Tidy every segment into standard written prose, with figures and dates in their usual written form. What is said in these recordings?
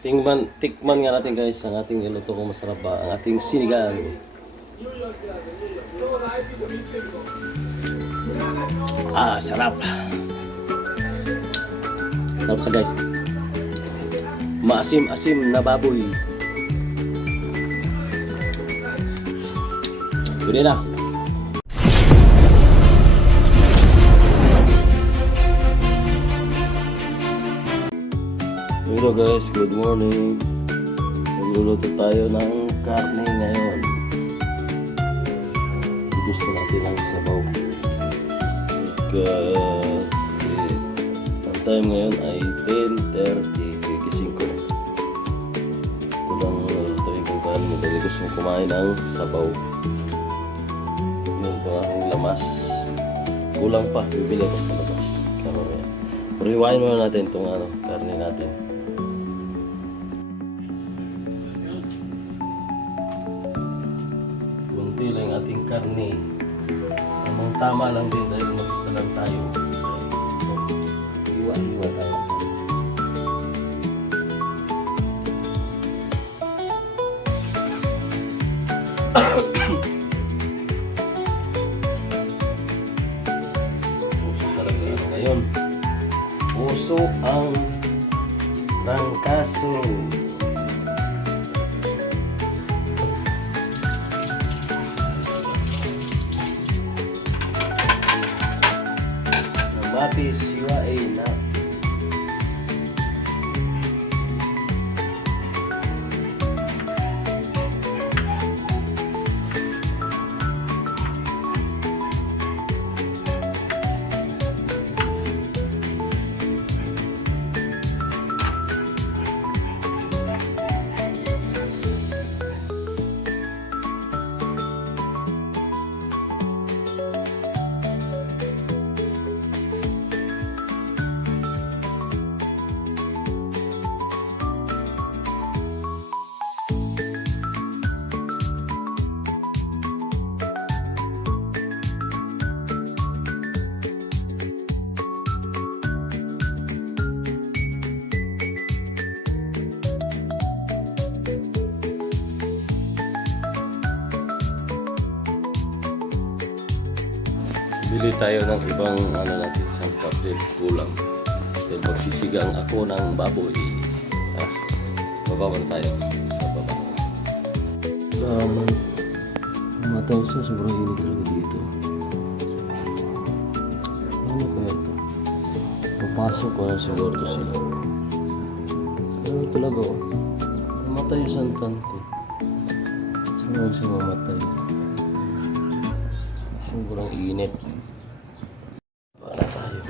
Tikman nga natin guys ang ating niluto kung masarap ba ang ating sinigang. Sarap. Sarap sa guys. Maasim-asim na baboy. Pwede na. Hello guys, good morning. Magluluto tayo ng karne ngayon. Gusto natin ng sabaw. Ang time ngayon ay 10:30. Gising ko na. Ito lang lulutuin kong karne dahil gusto kong kumain ng sabaw. Yun, ito aking lamas. Kulang pa, bibili ako sa labas. Pero hiwain muna natin itong karne natin. Kunti lang ating karne. Amang tama lang din dahil mag-isa lang tayo. Hiwa tayo. Puso talaga ngayon. Puso ang trangkaso. Mati siwain na. Bili tayo ng ibang natin sangkap din kulang. Dahil magsisigang ako ng baboy. Baba man tayo sa baba. Matay siya, sobrang init talaga dito. Ano kaya ito? Papasok ko na siguro ito sila. Ano talaga oh. Mamatay yung santan ko. Saan siya mamatay? Sobrang init. Para tayo.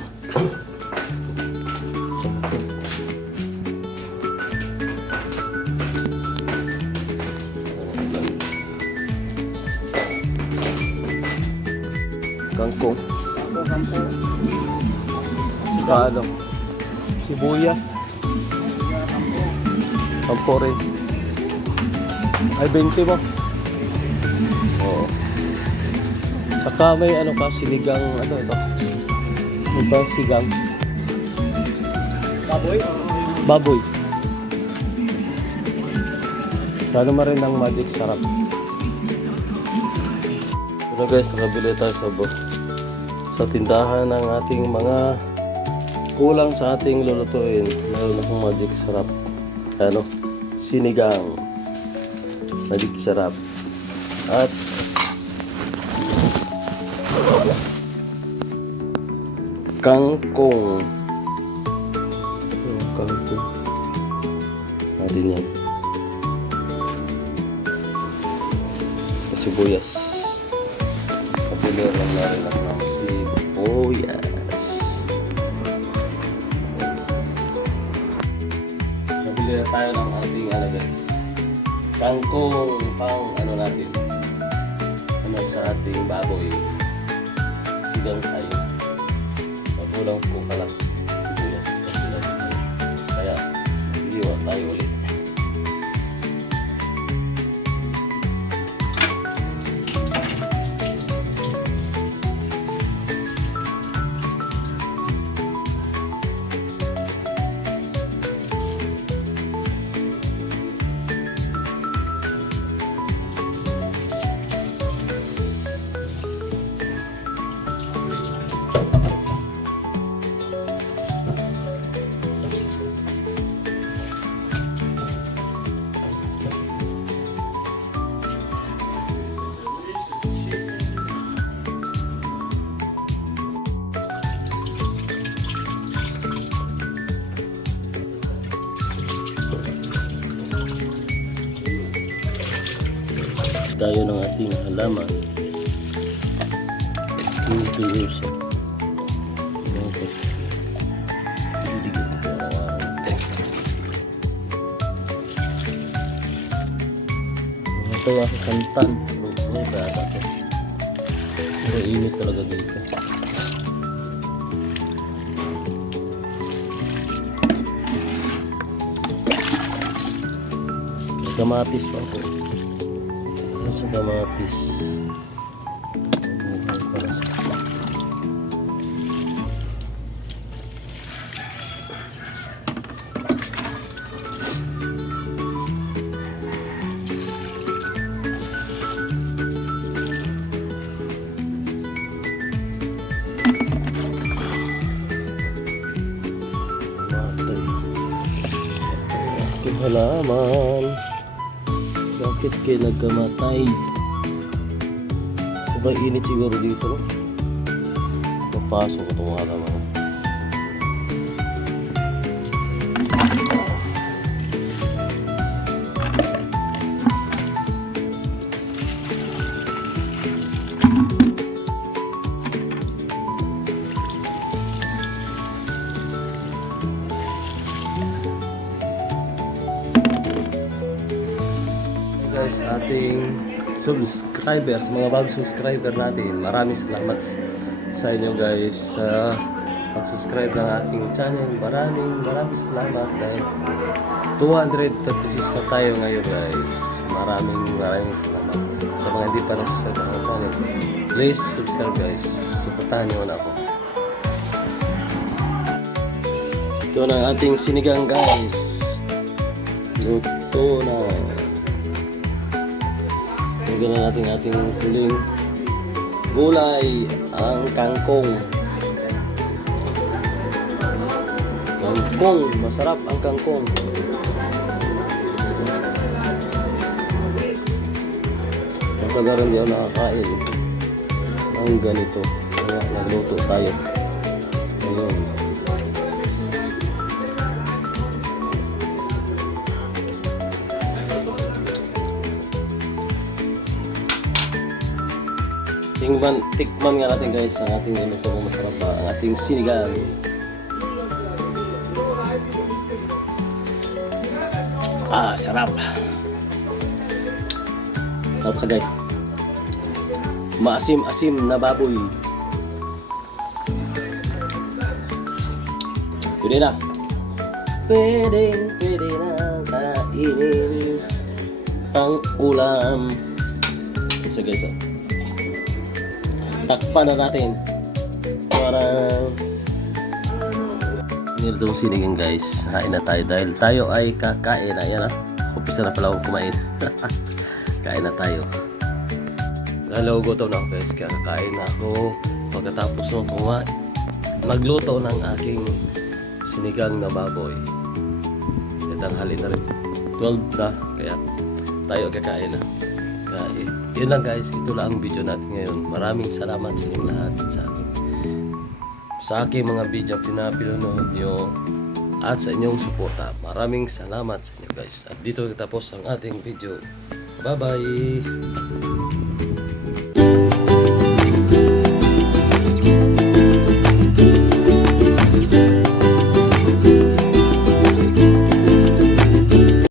Kangkong. Kano? Sibuyas. Kampore. Ay 20 mo. Oo. Saka may sinigang, ito? May bang sigang? Baboy. Lalo ma rin ng magic sarap. Pero guys, nakabili tayo sa tindahan ng ating mga kulang sa ating lulutuin. Meron akong magic sarap. Sinigang. Magic sarap. At kangkong. Kangkong. Natin yan. Sibuyas. Kapili lang na rin ako ng sibuyas. Kapili na tayo ng ating guys. Kangkong pang natin. Sa ating baboy. Sigang tayo. Kulang po pala sibuyas. Kaya hiwa tayo ulit. tayo ng ating halaman. Yung tuyo siya. Dapat didikit ko araw-araw. Ito ako santan. May bata to. Pero init talaga dito. May kamatis pa po. Ayan sa kamatis. Mabuhay pala siya. Halaman, bakit kayo nagkamatay? Sabay init siguro dito, no? Papasok ko itong halaman. Guys, ating subscribers, mga bagong subscriber natin, maraming salamat sa inyo guys sa pag-subscribe ng aking channel. Maraming salamat dahil 236 na tayo ngayon guys. Maraming salamat sa mga hindi pa nag-subscribe ng aking channel. Please subscribe guys, supportahan nyo na ako. Ito na ang ating sinigang guys, luto na. Lagyan na natin ating huling gulay, ang kangkong. Kangkong, masarap ang kangkong. Kapag hindi ako nakakain ang ganito, kaya nagluto tayo. Ayun. Tikman nga natin guys ang ating luto kung masarap ba ang ating sinigang. Sarap. Sarap sa guys. Maasim-asim na baboy. Pwede na. Pwede na kainin ang ulam. So guys, takpan na natin para nilitong sinigang guys. Kain na tayo dahil tayo ay kakain na. Yan umpisa na pala akong kumain. Kain na tayo. Hello, gutom na ako guys. Kaya kakain na ako pagkatapos ng magluto ng aking sinigang na baboy. Tanghali na rin, 12 na, kaya tayo kakain na. Kaya yun lang guys, ito lang ang video natin ngayon. Maraming salamat sa inyong lahat sa aking mga video pinapinood nyo at sa inyong suporta. Maraming salamat sa inyo guys. At dito tapos ang ating video. Bye bye.